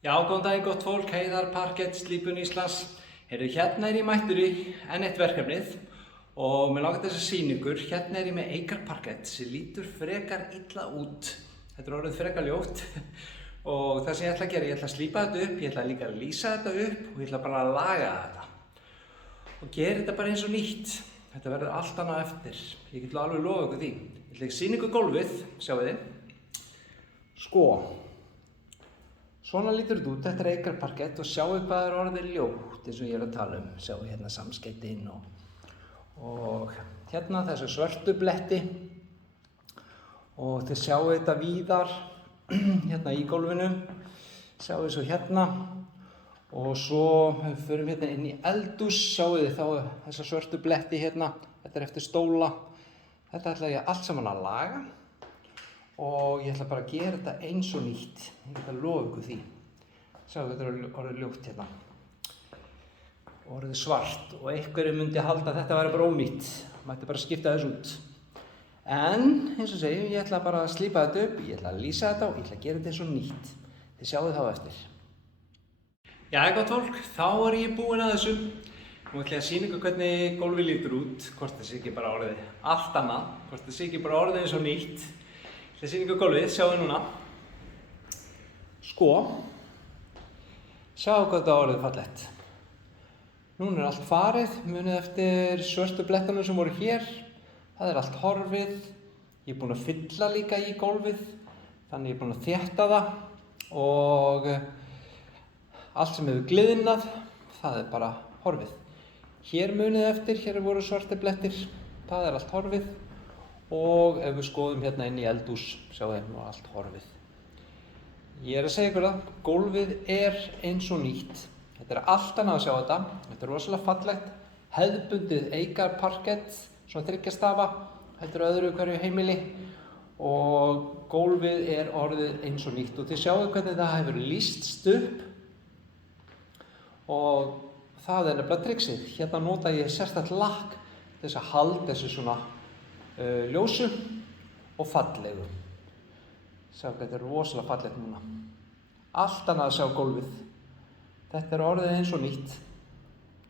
Já, góðan daginn gott fólk, Heiðar Parkett, Slípun Íslands. Hérna ég mættur í enn eitt verkefnið og mér langar til þess að sýna ykkur. Hérna ég með Eikar Parkett sem lítur frekar illa út. Þetta er orðið frekar ljótt og það sem ég ætla að gera, ég ætla að slípa þetta upp, ég ætla líka að lýsa þetta upp og ég ætla bara að laga þetta. Og gera þetta bara eins og nýtt. Þetta verður allt annað eftir. Ég get alveg lofa ykkur því. Ég ætla að sýna ykkur gólfið, sjáu þið. Sko. Svona lítur þetta út, þetta er Eikar Parkett og sjáu hvað er orðið ljótt eins og ég er að tala um. Sjáu hérna samskeytin og hérna þessu svörtu bletti og þið sjáu þetta víðar hérna í gólfinu. Sjáu þið svo hérna og svo förum hérna inn í eldhús, sjáu þið þá þessa svörtu bletti hérna. Þetta er eftir stóla. Þetta ætla ég allt saman að laga. Og ég ætla bara að gera þetta eins og nýtt. Ég get að lofa ykkur því. Sjáu þetta er orðið ljótt hérna. Orðið svart og einhverju myndi halda að þetta væri bara ónýtt. Mætti bara skipta þessu út. En eins og segjum, ég ætla bara að slípa þetta upp, ég ætla að lýsa þetta og ég ætla að gera þetta eins og nýtt. Þið sjáu þá eftir. Jæja gott fólk, þá er ég búinn að þessu. Nú ætla ég að sýna ykkur hvernig gólfið lítur út. Hvort það sé ekki bara orðið allt annað. Hvort það sé ekki bara orðið eins og nýtt. Það sýnir ykkur gólfið, sjáu þið núna. Sko, sjáu hvað þetta orðið fallegt. Núna er allt farið, munið eftir svörtu blettunum sem voru hér. Það er allt horfið. Ég er búinn að fylla líka í gólfið, þannig ég er búinn að þétta það. Og allt sem hefur gliðnað, það er bara horfið. Hér munið eftir, hér voru svartir blettir, það er allt horfið. Og ef við skoðum hérna inn í eldhús, sjáu þið nú allt horfið. Ég er að segja ykkur það, gólfið er eins og nýtt. Þetta er allt annað að sjá þetta. Þetta er rosalega fallegt. Hefðbundið Eikar Parkett, svona 3 stafa. Þetta er öðru hverju heimili. Og gólfið er orðið eins og nýtt. Og þið sjáu hvernig það hefur lýst upp. Og það er nefnilega triksið. Hérna nota ég sérstakt lakk til þess að halda þessu svona ljósu og fallegu. Sjá hvað þetta er rosalega fallegt núna. Allt annað að sjá gólfið. Þetta er orðið eins og nýtt.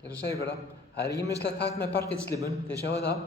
Ég er að segja ykkur það. Það er ýmislegt hægt með parkettslípun, þið sjáu það.